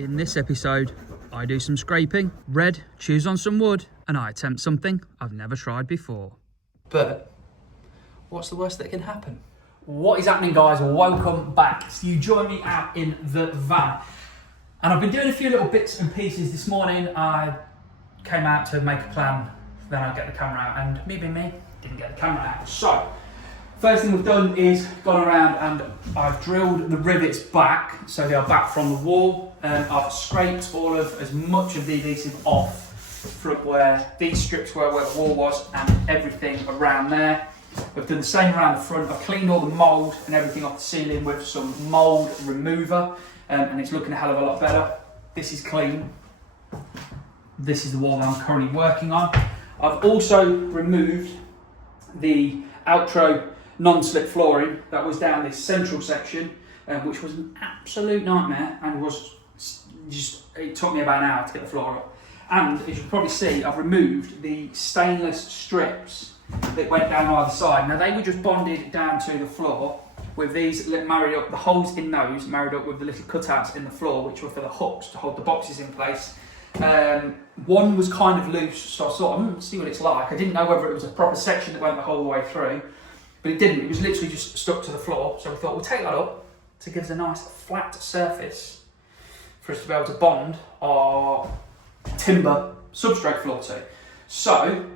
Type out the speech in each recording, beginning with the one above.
In this episode, I do some scraping, Red chews on some wood, and I attempt something I've never tried before. But what's the worst that can happen? What is happening, guys? Welcome back. So you join me out in the van. And I've been doing a few little bits and pieces this morning. I came out to make a plan, then I'd get the camera out, and me being me, didn't get the camera out. So, first thing we've done is gone around and I've drilled the rivets back, so they are back from the wall. I've scraped all of as much of the adhesive off from where these strips were, where the wall was, and everything around there. We've done the same around the front. I've cleaned all the mould and everything off the ceiling with some mould remover, and it's looking a hell of a lot better. This is clean. This is the wall that I'm currently working on. I've also removed the outro non-slip flooring that was down this central section, which was an absolute nightmare and was just, it took me about an hour to get the floor up. And as you can probably see, I've removed the stainless strips that went down either side. Now they were just bonded down to the floor with these married up, the holes in those married up with the little cutouts in the floor, which were for the hooks to hold the boxes in place. One was kind of loose, so I thought, see what it's like. I didn't know whether it was a proper section that went the whole way through, but it didn't. It was literally just stuck to the floor. So we thought we'll take that up to give us a nice flat surface for us to be able to bond our timber substrate floor to. So,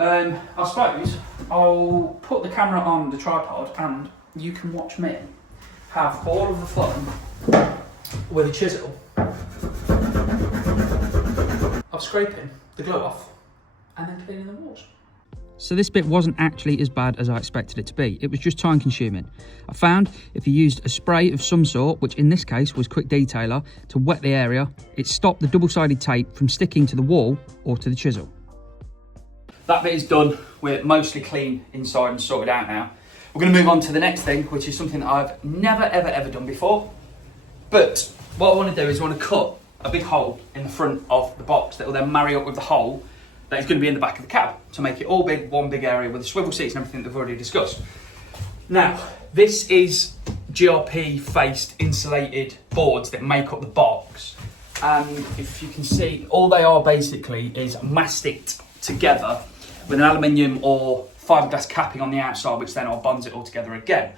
I suppose I'll put the camera on the tripod and you can watch me have all of the fun with a chisel of scraping the glue off and then cleaning the walls. So this bit wasn't actually as bad as I expected it to be. It was just time consuming. I found if you used a spray of some sort, which in this case was Quick Detailer, to wet the area, it stopped the double-sided tape from sticking to the wall or to the chisel. That bit is done. We're mostly clean inside and sorted out now. We're going to move on to the next thing, which is something that I've never, ever done before. But what I want to do is I want to cut a big hole in the front of the box that will then marry up with the hole that is going to be in the back of the cab to make it all big, one big area with the swivel seats and everything that we've already discussed. Now, this is GRP faced insulated boards that make up the box. And if you can see, all they are basically is masticed together with an aluminium or fiberglass capping on the outside, which then all bonds it all together again.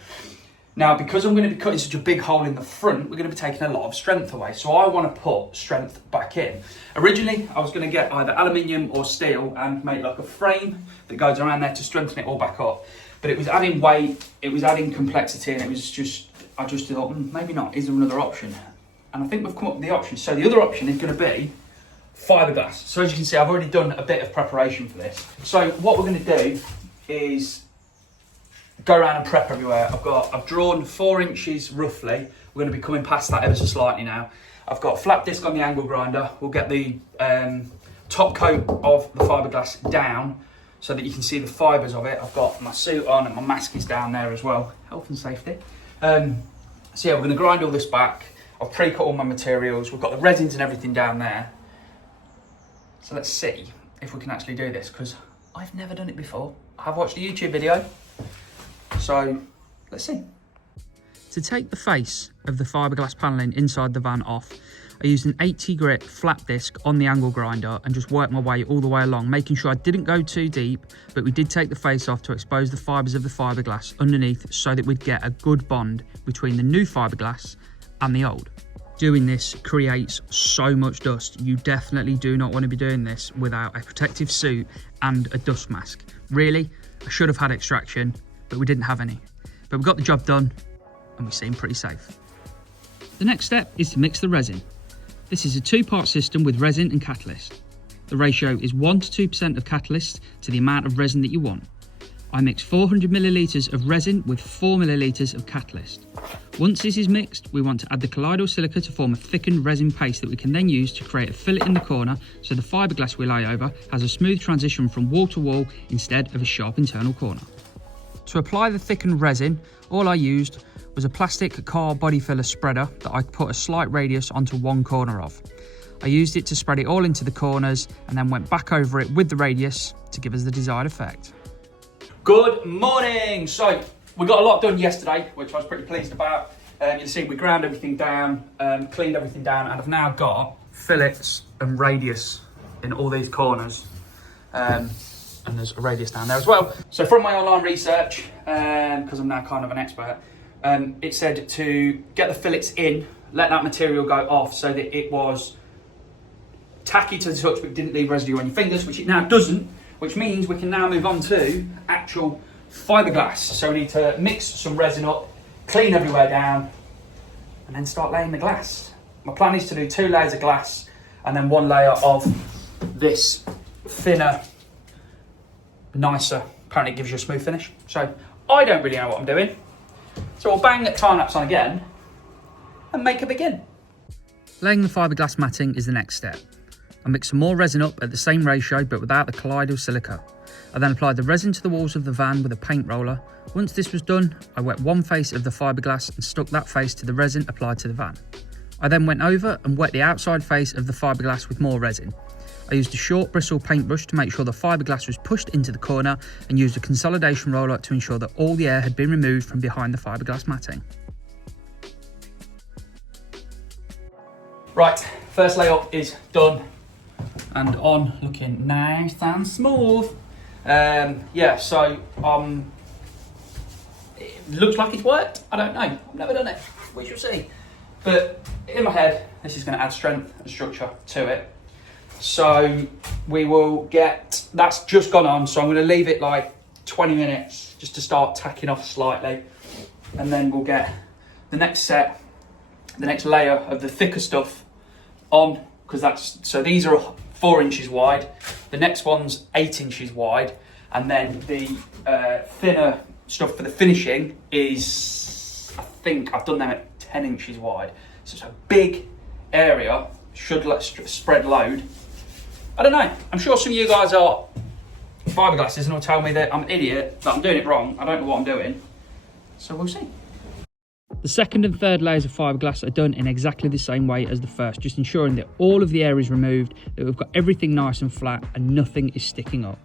Now, because I'm going to be cutting such a big hole in the front, we're going to be taking a lot of strength away. So I want to put strength back in. Originally, I was going to get either aluminium or steel and make like a frame that goes around there to strengthen it all back up. But it was adding weight, it was adding complexity, and it was just, I just thought, maybe not, is there another option? And I think we've come up with the option. So the other option is going to be fiberglass. So as you can see, I've already done a bit of preparation for this. So what we're going to do is go around and prep everywhere. I've drawn 4 inches roughly. We're going to be coming past that ever so slightly now. I've got a flat disc on the angle grinder. We'll get the top coat of the fiberglass down so that you can see the fibres of it. I've got my suit on and my mask is down there as well. Health and safety. So yeah, we're going to grind all this back. I've pre-cut all my materials. We've got the resins and everything down there. So let's see if we can actually do this, because I've never done it before. I've watched a YouTube video. So, let's see. To take the face of the fiberglass panelling inside the van off, I used an 80 grit flat disc on the angle grinder and just worked my way all the way along, making sure I didn't go too deep, but we did take the face off to expose the fibres of the fiberglass underneath so that we'd get a good bond between the new fiberglass and the old. Doing this creates so much dust. You definitely do not want to be doing this without a protective suit and a dust mask. Really, I should have had extraction, but we didn't have any. But we got the job done and we seem pretty safe. The next step is to mix the resin. This is a 2-part system with resin and catalyst. The ratio is 1 to 2% of catalyst to the amount of resin that you want. I mix 400 millilitres of resin with 4 millilitres of catalyst. Once this is mixed, we want to add the colloidal silica to form a thickened resin paste that we can then use to create a fillet in the corner so the fiberglass we lay over has a smooth transition from wall to wall instead of a sharp internal corner. To apply the thickened resin, all I used was a plastic car body filler spreader that I put a slight radius onto one corner of. I used it to spread it all into the corners and then went back over it with the radius to give us the desired effect. Good morning. So we got a lot done yesterday, which I was pretty pleased about. You'll see we ground everything down, cleaned everything down, and I've now got fillets and radius in all these corners. And there's a radius down there as well. So from my online research, because I'm now kind of an expert, it said to get the fillets in, let that material go off so that it was tacky to the touch but didn't leave residue on your fingers, which it now doesn't, which means we can now move on to actual fiberglass. So we need to mix some resin up, clean everywhere down, and then start laying the glass. My plan is to do 2 layers of glass and then 1 layer of this thinner, nicer, apparently it gives you a smooth finish. So I don't really know what I'm doing. So we'll bang that time lapse on again and make a begin. Laying the fiberglass matting is the next step. I mix some more resin up at the same ratio but without the colloidal silica. I then applied the resin to the walls of the van with a paint roller. Once this was done, I wet one face of the fiberglass and stuck that face to the resin applied to the van. I then went over and wet the outside face of the fiberglass with more resin. I used a short bristle paintbrush to make sure the fiberglass was pushed into the corner and used a consolidation roller to ensure that all the air had been removed from behind the fiberglass matting. Right, first layup is done and on, looking nice and smooth. Yeah, so it looks like it's worked. I don't know, I've never done it, we shall see. But in my head, this is going to add strength and structure to it. So we will get, that's just gone on, so I'm going to leave it like 20 minutes just to start tacking off slightly, and then we'll get the next set, the next layer of the thicker stuff on, because that's, so these are 4 inches wide, the next one's 8 inches wide, and then the thinner stuff for the finishing is, I think I've done them at 10 inches wide, so it's a big area, should let spread load. I don't know, I'm sure some of you guys are fiberglasses and will tell me that I'm an idiot, that I'm doing it wrong, I don't know what I'm doing, so we'll see. The second and third layers of fiberglass are done in exactly the same way as the first, just ensuring that all of the air is removed, that we've got everything nice and flat and nothing is sticking up.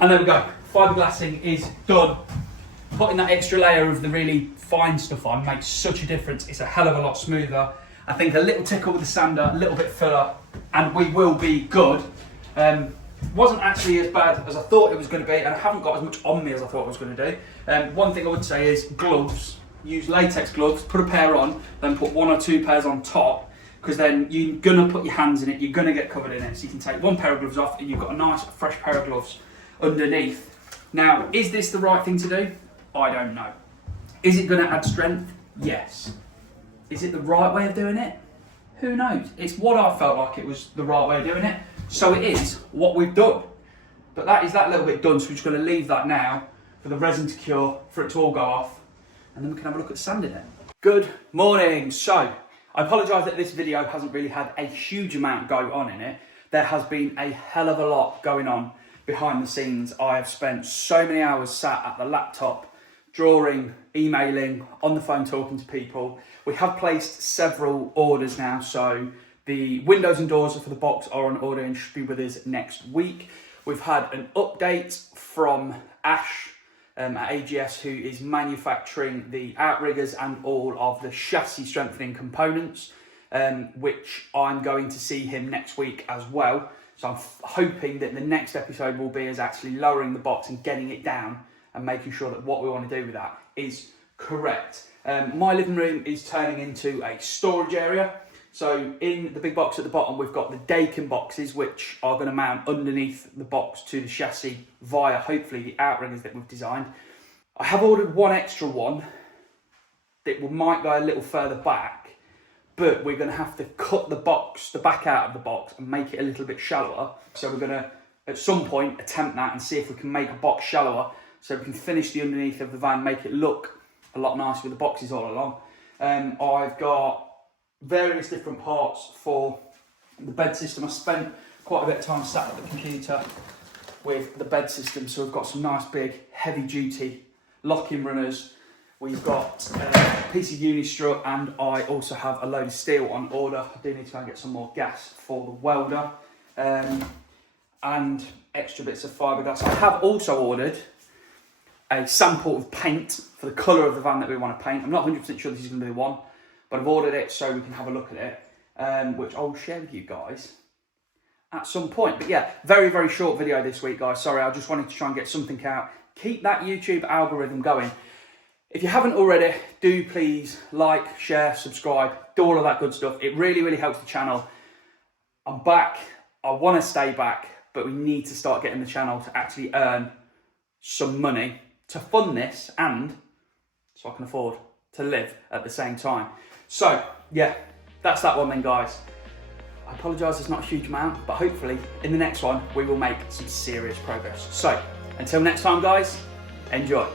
And there we go, fiberglassing is done. Putting that extra layer of the really fine stuff on makes such a difference. It's a hell of a lot smoother. I think a little tickle with the sander, a little bit filler, and we will be good. Wasn't actually as bad as I thought it was going to be, and I haven't got as much on me as I thought I was going to do. One thing I would say is gloves. Use latex gloves, put a pair on, then put 1 or 2 pairs on top, because then you're going to put your hands in it, you're going to get covered in it. So you can take 1 pair of gloves off and you've got a nice fresh pair of gloves underneath. Now, is this the right thing to do? I don't know. Is it going to add strength? Yes. Is it the right way of doing it? Who knows? It's what I felt like it was the right way of doing it. So it is what we've done. But that is that little bit done, so we're just going to leave that now for the resin to cure, for it to all go off, and then we can have a look at sanding it. Good morning. So, I apologise that this video hasn't really had a huge amount go on in it. There has been a hell of a lot going on behind the scenes. I have spent so many hours sat at the laptop, drawing, emailing, on the phone talking to people. We have placed several orders now, so the windows and doors for the box are on order and should be with us next week. We've had an update from Ash at AGS, who is manufacturing the outriggers and all of the chassis strengthening components, which I'm going to see him next week as well. So I'm hoping that the next episode will be us actually lowering the box and getting it down and making sure that what we want to do with that is correct. My living room is turning into a storage area. So in the big box at the bottom, we've got the Dakin boxes, which are going to mount underneath the box to the chassis via hopefully the outriggers that we've designed. I have ordered 1 extra one that might go a little further back, but we're going to have to cut the box, the back out of the box, and make it a little bit shallower. So we're going to, at some point, attempt that and see if we can make a box shallower so we can finish the underneath of the van, make it look a lot nicer with the boxes all along. I've got various different parts for the bed system. I spent quite a bit of time sat at the computer with the bed system, so we've got some nice big heavy duty lock-in runners. we've got a piece of uni strut, and I also have a load of steel on order. I do need to go and get some more gas for the welder, and extra bits of fiberglass. I have also ordered a sample of paint for the colour of the van that we want to paint. I'm not 100% sure this is going to be the one, but I've ordered it so we can have a look at it, which I'll share with you guys at some point. But yeah, very, very short video this week, guys. Sorry, I just wanted to try and get something out. Keep that YouTube algorithm going. If you haven't already, do please like, share, subscribe, do all of that good stuff. It really, really helps the channel. I'm back. I want to stay back, but we need to start getting the channel to actually earn some money to fund this, and so I can afford to live at the same time. So yeah, that's that one then, guys. I apologise, it's not a huge amount, but hopefully in the next one we will make some serious progress. So until next time, guys, enjoy.